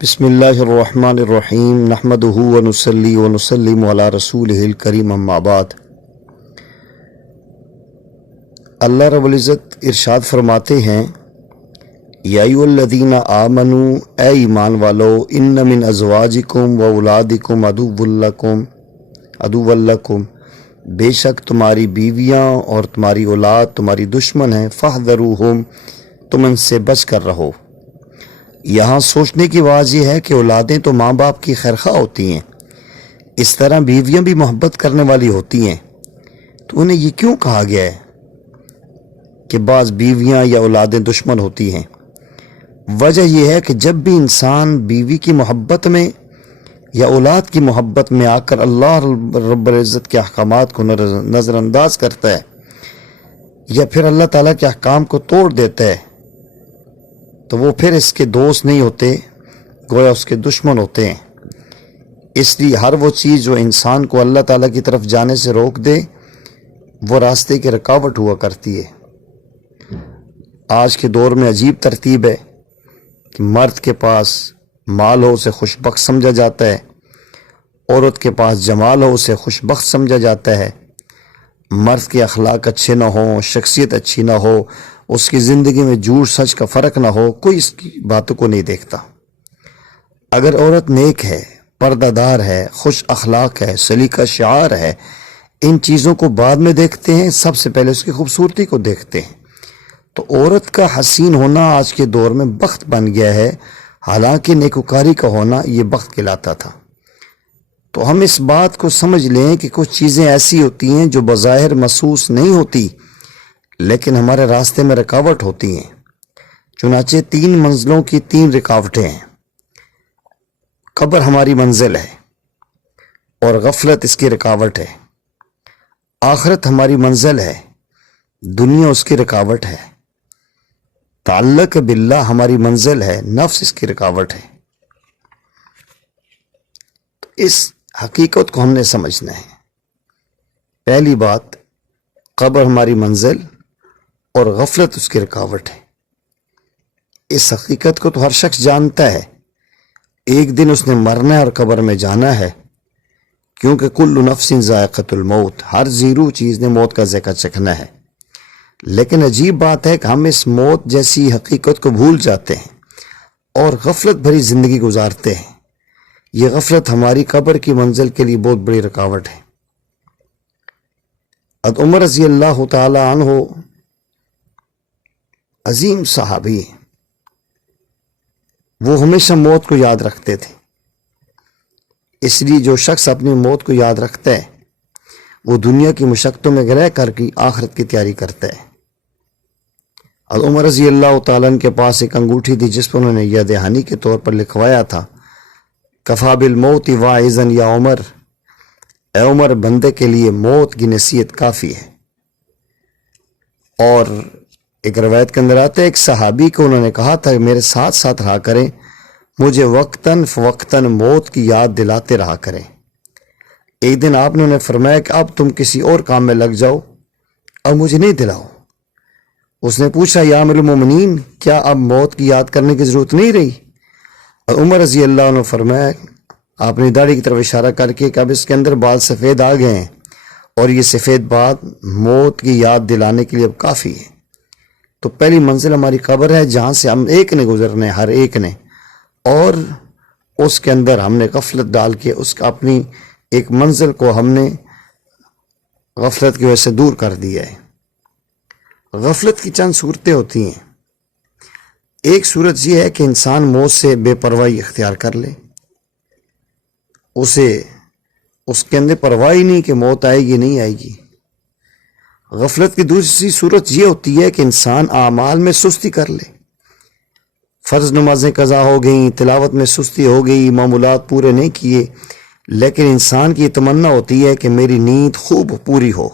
بسم اللہ الرحمن الرحیم نحمدہ ونصلی ونسلم علی رسولہ الکریم اما بعد۔ اللہ رب العزت ارشاد فرماتے ہیں، یا ایھا الذین آمنوا، اے ایمان والو، ان من ازواجکم و اولادکم عدو لکم، بے شک تمہاری بیویاں اور تمہاری اولاد تمہاری دشمن ہیں، فاحذروہم، تم ان سے بچ کر رہو۔ یہاں سوچنے کی بات یہ ہے کہ اولادیں تو ماں باپ کی خیرخواہ ہوتی ہیں، اس طرح بیویاں بھی محبت کرنے والی ہوتی ہیں، تو انہیں یہ کیوں کہا گیا ہے کہ بعض بیویاں یا اولادیں دشمن ہوتی ہیں؟ وجہ یہ ہے کہ جب بھی انسان بیوی کی محبت میں یا اولاد کی محبت میں آ کر اللہ رب العزت کے احکامات کو نظر انداز کرتا ہے یا پھر اللہ تعالیٰ کے احکام کو توڑ دیتا ہے، تو وہ پھر اس کے دوست نہیں ہوتے، گویا اس کے دشمن ہوتے ہیں۔ اس لیے ہر وہ چیز جو انسان کو اللہ تعالیٰ کی طرف جانے سے روک دے، وہ راستے کی رکاوٹ ہوا کرتی ہے۔ آج کے دور میں عجیب ترتیب ہے کہ مرد کے پاس مال ہو اسے خوش بخت سمجھا جاتا ہے، عورت کے پاس جمال ہو اسے خوش بخت سمجھا جاتا ہے، مرد کے اخلاق اچھے نہ ہوں، شخصیت اچھی نہ ہو، اس کی زندگی میں جھوٹ سچ کا فرق نہ ہو، کوئی اس کی باتوں کو نہیں دیکھتا۔ اگر عورت نیک ہے، پردہ دار ہے، خوش اخلاق ہے، سلیقہ شعار ہے، ان چیزوں کو بعد میں دیکھتے ہیں، سب سے پہلے اس کی خوبصورتی کو دیکھتے ہیں۔ تو عورت کا حسین ہونا آج کے دور میں بخت بن گیا ہے، حالانکہ نیکوکاری کا ہونا یہ بخت کہلاتا تھا۔ تو ہم اس بات کو سمجھ لیں کہ کچھ چیزیں ایسی ہوتی ہیں جو بظاہر محسوس نہیں ہوتی لیکن ہمارے راستے میں رکاوٹ ہوتی ہیں۔ چنانچہ 3 منزلوں کی 3 رکاوٹیں ہیں۔ قبر ہماری منزل ہے اور غفلت اس کی رکاوٹ ہے۔ آخرت ہماری منزل ہے، دنیا اس کی رکاوٹ ہے۔ تعلق باللہ ہماری منزل ہے، نفس اس کی رکاوٹ ہے۔ تو اس حقیقت کو ہم نے سمجھنا ہے۔ پہلی بات، قبر ہماری منزل اور غفلت اس کی رکاوٹ ہے۔ اس حقیقت کو تو ہر شخص جانتا ہے، ایک دن اس نے مرنا ہے اور قبر میں جانا ہے، کیونکہ کل نفس ذائقۃ الموت، ہر زی روح چیز نے موت کا ذائقہ چکھنا ہے۔ لیکن عجیب بات ہے کہ ہم اس موت جیسی حقیقت کو بھول جاتے ہیں اور غفلت بھری زندگی گزارتے ہیں۔ یہ غفلت ہماری قبر کی منزل کے لیے بہت بڑی رکاوٹ ہے۔ حضرت عمر رضی اللہ تعالی عنہ عظیم صحابی ہیں، وہ ہمیشہ موت کو یاد رکھتے تھے۔ اس لیے جو شخص اپنی موت کو یاد رکھتا ہے وہ دنیا کی مشقتوں میں رہ کر کی آخرت کی تیاری کرتا ہے۔ حضرت عمر رضی اللہ تعالیٰ عنہ کے پاس ایک انگوٹھی تھی جس پر انہوں نے یہ دہانی کے طور پر لکھوایا تھا، کفا بالموت واعظا یا عمر، اے عمر، بندے کے لیے موت کی نصیحت کافی ہے۔ اور ایک روایت کے اندر آتا ہے، ایک صحابی کو انہوں نے کہا تھا کہ میرے ساتھ ساتھ رہا کریں، مجھے وقتاً فوقتاً موت کی یاد دلاتے رہا کریں۔ ایک دن آپ نے انہیں فرمایا کہ اب تم کسی اور کام میں لگ جاؤ، اب مجھے نہیں دلاؤ۔ اس نے پوچھا، یا امیر المومنین، کیا اب موت کی یاد کرنے کی ضرورت نہیں رہی؟ اور عمر رضی اللہ عنہ فرمایا، آپ نے داڑھی کی طرف اشارہ کر کے کہ اب اس کے اندر بال سفید آ گئے ہیں اور یہ سفید بال موت کی یاد دلانے کے لیے اب کافی ہے۔ تو پہلی منزل ہماری قبر ہے، جہاں سے ہم ایک نے گزرنے، ہر ایک نے، اور اس کے اندر ہم نے غفلت ڈال کے اس کا اپنی ایک منزل کو ہم نے غفلت کی وجہ سے دور کر دیا ہے۔ غفلت کی چند صورتیں ہوتی ہیں۔ ایک صورت یہ ہے کہ انسان موت سے بے پرواہی اختیار کر لے، اس کے اندر پرواہی نہیں کہ موت آئے گی نہیں آئے گی۔ غفلت کی دوسری صورت یہ ہوتی ہے کہ انسان اعمال میں سستی کر لے، فرض نمازیں قضا ہو گئیں، تلاوت میں سستی ہو گئی، معمولات پورے نہیں کیے، لیکن انسان کی تمنا ہوتی ہے کہ میری نیند خوب پوری ہو،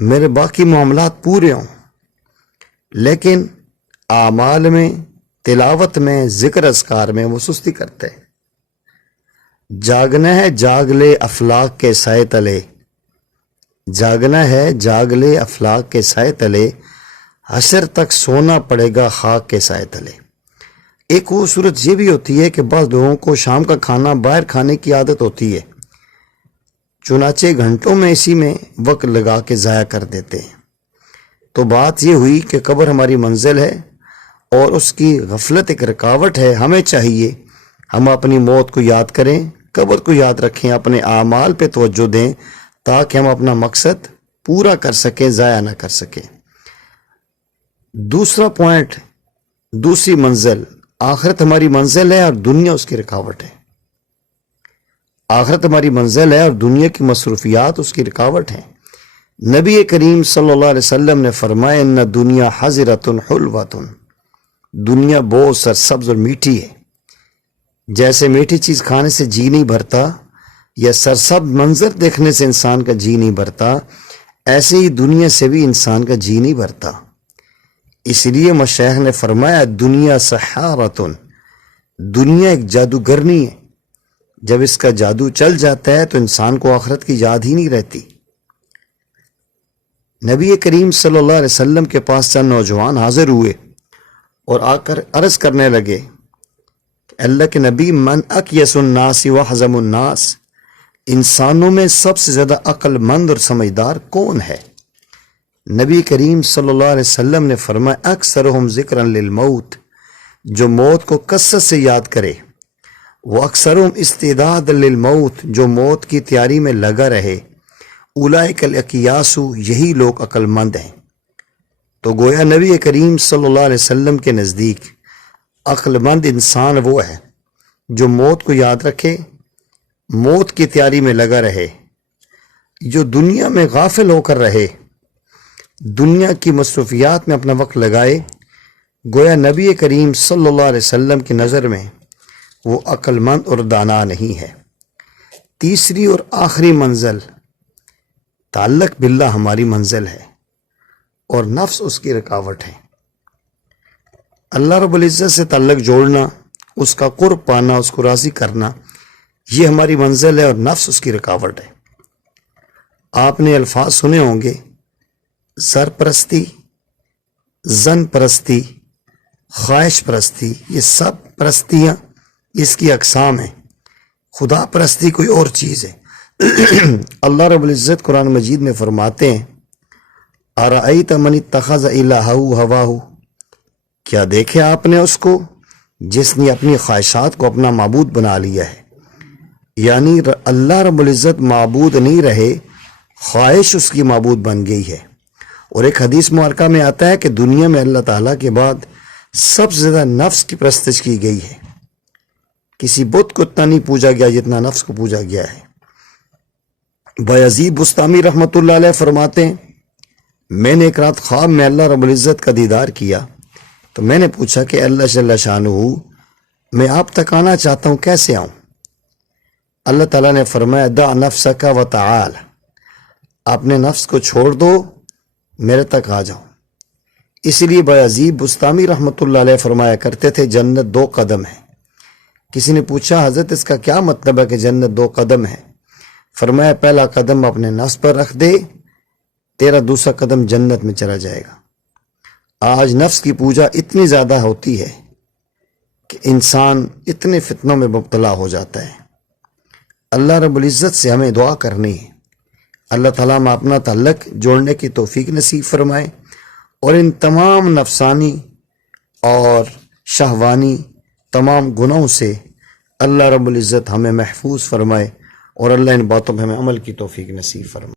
میرے باقی معاملات پورے ہوں، لیکن اعمال میں، تلاوت میں، ذکر اذکار میں وہ سستی کرتے ہیں۔ جاگنا ہے جاگ لے افلاک کے سائے تلے، جاگنا ہے جاگ لے افلاک کے سائے تلے، حشر تک سونا پڑے گا خاک کے سائے تلے۔ ایک وہ صورت یہ بھی ہوتی ہے کہ بعض لوگوں کو شام کا کھانا باہر کھانے کی عادت ہوتی ہے، چنانچہ گھنٹوں میں اسی میں وقت لگا کے ضائع کر دیتے ہیں۔ تو بات یہ ہوئی کہ قبر ہماری منزل ہے اور اس کی غفلت ایک رکاوٹ ہے۔ ہمیں چاہیے ہم اپنی موت کو یاد کریں، قبر کو یاد رکھیں، اپنے اعمال پہ توجہ دیں تاکہ ہم اپنا مقصد پورا کر سکیں، ضائع نہ کر سکیں۔ دوسرا پوائنٹ، دوسری منزل، آخرت ہماری منزل ہے اور دنیا اس کی رکاوٹ ہے۔ آخرت ہماری منزل ہے اور دنیا کی مصروفیات اس کی رکاوٹ ہیں۔ نبی کریم صلی اللہ علیہ وسلم نے فرمایا ان دنیا حضرۃ حلوۃ، دنیا بہت سرسبز اور میٹھی ہے۔ جیسے میٹھی چیز کھانے سے جی نہیں بھرتا یا سرسبز منظر دیکھنے سے انسان کا جی نہیں بھرتا، ایسے ہی دنیا سے بھی انسان کا جی نہیں بھرتا۔ اس لیے مشائخ نے فرمایا دنیا سحارۃ، دنیا ایک جادوگرنی ہے، جب اس کا جادو چل جاتا ہے تو انسان کو آخرت کی یاد ہی نہیں رہتی۔ نبی کریم صلی اللہ علیہ وسلم کے پاس چند نوجوان حاضر ہوئے اور آ کر عرض کرنے لگے کہ اللہ کے نبی، من اکیس الناس وحزم الناس، انسانوں میں سب سے زیادہ عقل مند اور سمجھدار کون ہے؟ نبی کریم صلی اللہ علیہ وسلم نے فرمایا اکثرہم ذکرا للموت، جو موت کو کثرت سے یاد کرے، وہ اکثرہم استعداد للموت، جو موت کی تیاری میں لگا رہے، اولئک الاقیاس، یہی لوگ عقل مند ہیں۔ تو گویا نبی کریم صلی اللہ علیہ وسلم کے نزدیک عقل مند انسان وہ ہے جو موت کو یاد رکھے، موت کی تیاری میں لگا رہے، جو دنیا میں غافل ہو کر رہے، دنیا کی مصروفیات میں اپنا وقت لگائے۔ گویا نبی کریم صلی اللہ علیہ وسلم کی نظر میں وہ عقل مند اور دانا نہیں ہے۔ تیسری اور آخری منزل، تعلق باللہ ہماری منزل ہے اور نفس اس کی رکاوٹ ہے۔ اللہ رب العزت سے تعلق جوڑنا، اس کا قرب پانا، اس کو راضی کرنا، یہ ہماری منزل ہے اور نفس اس کی رکاوٹ ہے۔ آپ نے الفاظ سنے ہوں گے، زر پرستی، زن پرستی، خواہش پرستی، یہ سب پرستیاں اس کی اقسام ہیں۔ خدا پرستی کوئی اور چیز ہے۔ اللہ رب العزت قرآن مجید میں فرماتے ہیں ارأیت من اتخذ الہہ ہواہ، کیا دیکھے آپ نے اس کو جس نے اپنی خواہشات کو اپنا معبود بنا لیا ہے؟ یعنی اللہ رب العزت معبود نہیں رہے، خواہش اس کی معبود بن گئی ہے۔ اور ایک حدیث مبارکہ میں آتا ہے کہ دنیا میں اللہ تعالیٰ کے بعد سب سے زیادہ نفس کی پرستش کی گئی ہے، کسی بت کو اتنا نہیں پوجا گیا جتنا نفس کو پوجا گیا ہے۔ بایزید بستامی رحمۃ اللہ علیہ فرماتے ہیں میں نے ایک رات خواب میں اللہ رب العزت کا دیدار کیا تو میں نے پوچھا کہ اللہ جل شانہ، میں آپ تک آنا چاہتا ہوں، کیسے آؤں؟ اللہ تعالیٰ نے فرمایا دع نفسک وتعال، اپنے نفس کو چھوڑ دو، میرے تک آ جاؤ۔ اس لیے بایزید بستامی رحمۃ اللہ علیہ فرمایا کرتے تھے جنت 2 قدم ہے۔ کسی نے پوچھا حضرت اس کا کیا مطلب ہے کہ جنت 2 قدم ہے؟ فرمایا پہلا قدم اپنے نفس پر رکھ دے، تیرا دوسرا قدم جنت میں چلا جائے گا۔ آج نفس کی پوجا اتنی زیادہ ہوتی ہے کہ انسان اتنے فتنوں میں مبتلا ہو جاتا ہے۔ اللہ رب العزت سے ہمیں دعا کرنی ہے، اللہ تعالیٰ میں اپنا تعلق جوڑنے کی توفیق نصیب فرمائے اور ان تمام نفسانی اور شہوانی تمام گناہوں سے اللہ رب العزت ہمیں محفوظ فرمائے اور اللہ ان باتوں پہ ہمیں عمل کی توفیق نصیب فرمائے۔